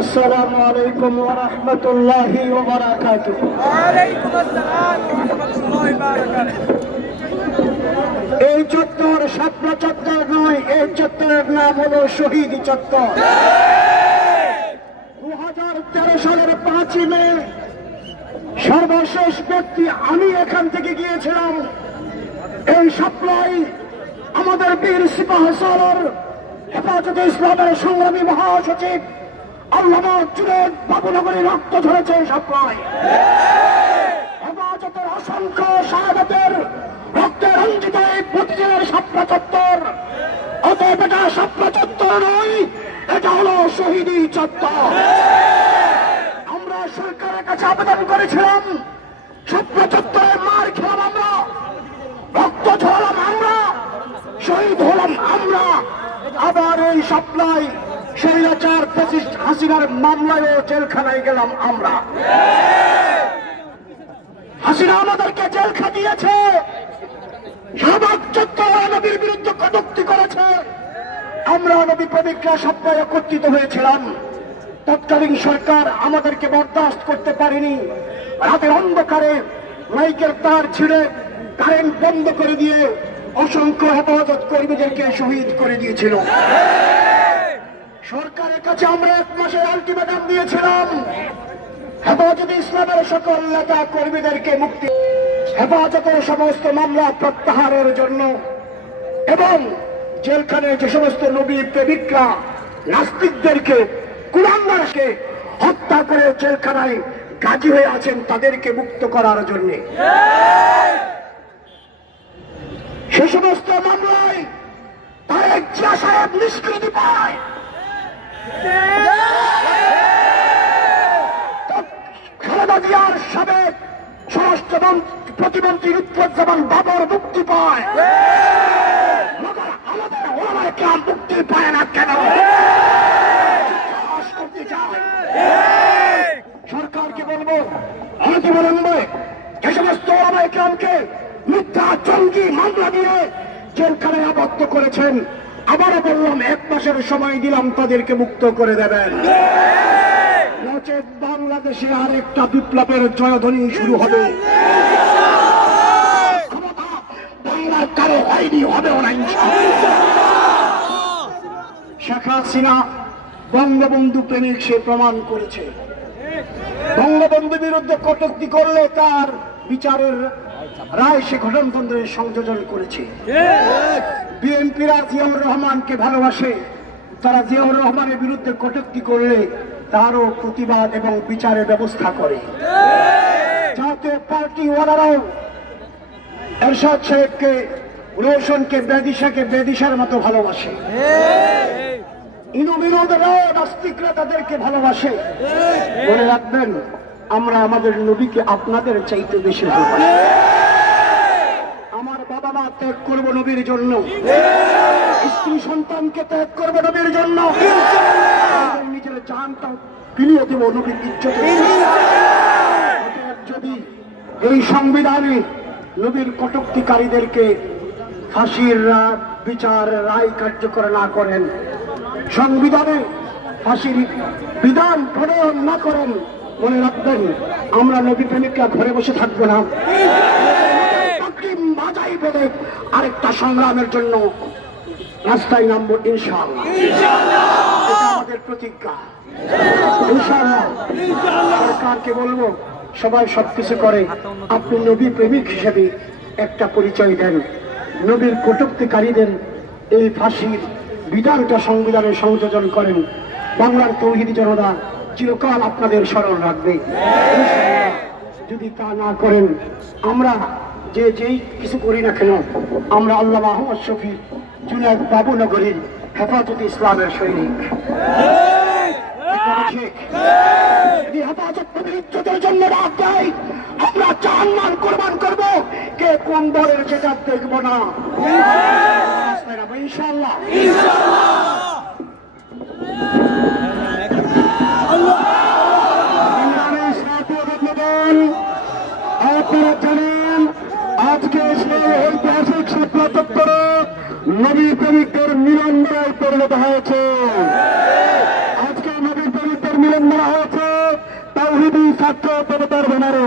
আসসালামু আলাইকুম ওয়া রাহমাতুল্লাহি ওয়া বারাকাতুহু। ওয়া আলাইকুম আসসালাম ওয়া রাহমাতুল্লাহি ওয়া বারাকাতুহু। এই চত্বর শাপলা চত্বর নয়, এই চত্বরের নাম হলো শহীদ চত্বর। 2013 সালের 5 মে সর্বশেষ ব্যক্তি আমি এখান থেকে গিয়েছিলাম। এই শাপলায় আমাদের বীর সিপাহ সালার হেফাজতে ইসলামের সংগ্রামী মহাসচিব আল্লামা জুনেদ বাবুনগরী রক্ত ঝরেছে শাপলায়। হেফাজতের অসংখ্য শাহাদাতের রক্তে রঞ্জিত এই প্রতিদিনের শাপলা চত্বর। অতএব এটা শাপলা চত্বর নয়, এটা হলো শহীদি চত্বর। আমরা সরকারের কাছে আবেদন করেছিলাম, শাপলা চত্বরে মার খেলাম আমরা, রক্ত ঝরালাম আমরা, শহীদ হলাম আমরা, আবার এই শাপলায় স্বৈরাচার ফ্যাসিস্ট হাসিনার মামলায়ও জেলখানায় গেলাম আমরা। হাসিনা আমাদেরকে জেল খাটিয়েছে, শাহবাগ চত্বরে নবীর বিরুদ্ধে কটূক্তি করেছে। আমরা নবী প্রেমিকরা সবাই একত্রিত হয়েছিলাম। তৎকালীন সরকার আমাদেরকে বরদাস্ত করতে পারেনি। রাতের অন্ধকারে মাইকের তার ছিঁড়ে কারেন্ট বন্ধ করে দিয়ে অসংখ্য হেফাজত কর্মীদেরকে শহীদ করে দিয়েছিল। সরকারের কাছে আমরা 1 মাসের আলটিমেটাম দিয়েছিলাম, হেফাজতে ইসলামের সকল নেতা কর্মীদেরকে মুক্তি, হেফাজতের সমস্ত মামলা প্রত্যাহারের জন্য এবং জেলখানায় যে সমস্ত নবী প্রেমিকরা নাস্তিকদেরকে কুলাঙ্গারকে হত্যা করে জেলখানায় গাজী হয়ে আছেন তাদেরকে মুক্ত করার জন্য। সে সমস্ত মামলায় তারেক জিয়া সাহেব নিষ্কৃতি পায়। খালেদা জিয়ার সাবেক স্বরাষ্ট্র প্রতিমন্ত্রী লুৎফুজ্জামান বাবর মুক্তি পায়। মগর আমাদের ওলামায়ে কেরাম মুক্তি পায় না কেন? করতে চায় সরকারকে বলবো, অনতিবিলম্বে যে সমস্ত ওলামায়ে কেরামকে মিথ্যা জঙ্গি মামলা দিয়ে জেলখানায় আবদ্ধ করেছেন, আবারও বললাম 1 মাসের সময় দিলাম, তাদেরকে মুক্ত করে দেবেন। নচেত বাংলাদেশে আরেকটা বিপ্লবের জয়ধ্বনি শুরু হবে। বাংলার কারো হয়নি, হবেও না। শেখ হাসিনা বঙ্গবন্ধু প্রেমিক, সে প্রমাণ করেছে। বঙ্গবন্ধু বিরুদ্ধে কটূক্তি করলে তার বিচারের রায় সে গঠনতন্ত্রের সংযোজন করেছে। বিএনপিরা জিয়াউর রহমানকে ভালোবাসে, তারা জিয়াউর রহমানের বিরুদ্ধে কটূক্তি করলে তারও প্রতিবাদ এবং বিচারের ব্যবস্থা করে। জাতীয় পার্টি ওয়ালারাও এরশাদ সাহেবকে, রোশনকে, বেদিশাকে বেদিশার মতো ভালোবাসে। ইনুমিনুদরাও নাস্তিকরা তাদেরকে ভালোবাসে। মনে রাখবেন, আমরা আমাদের নবীকে আপনাদের চাইতে বেশি ভালোবাসি। আমার বাবা মা ত্যাগ করবো নবীর জন্য, স্ত্রী সন্তানকে ত্যাগ করবো নবীর জন্য, নিজের জানটা বিলিয়ে দেব নবীর ইজ্জতের জন্য। যদি এই সংবিধানে নবীর কটূক্তিকারীদেরকে ফাঁসির বিচার রায় কার্যকর না করেন, সংবিধানে ফাঁসির বিধান প্রণয়ন না করেন, মনে রাখবেন আমরা নবী প্রেমিকরা ঘরে বসে থাকবো না। বাজাই বেঁধে আরেকটা সংগ্রামের জন্য রাস্তায় নামবো ইনশাআল্লাহ। এটা আমাদের প্রতিজ্ঞা ইনশাআল্লাহ। সরকারকে বলবো, সবাই সবকিছু করে, আপনি নবী প্রেমিক হিসেবে একটা পরিচয় দেন। নবীর কটূক্তিকারীদের এই ফাঁসির বিধানটা সংবিধানে সংযোজন করেন। বাংলার তৌহিদি জনতা চিরকাল আপনাদের স্মরণ রাখবে। যদি তা না করেন, আমরা যেই কিছু করি না কেন, আমরা আল্লামা আহমদ শফি জুনেদ বাবুনগরীর হেফাজতে ইসলামের সৈনিক। হেফাজত ইজ্জতের জন্য রাত দেয়, আমরা জান কোরবান করবো, কে কোন দলের সেটা দেখবো না ইনশাআল্লাহ। আপনারা জানেন আজকে শাপলা চত্বরে নবী প্রেমিকদের মিলন মেলায় পরিণত হয়েছে। আজকে নবী প্রেমিকদের মিলন মেলা হয়েছে তাওহীদি ছাত্র জনতার ব্যানারে।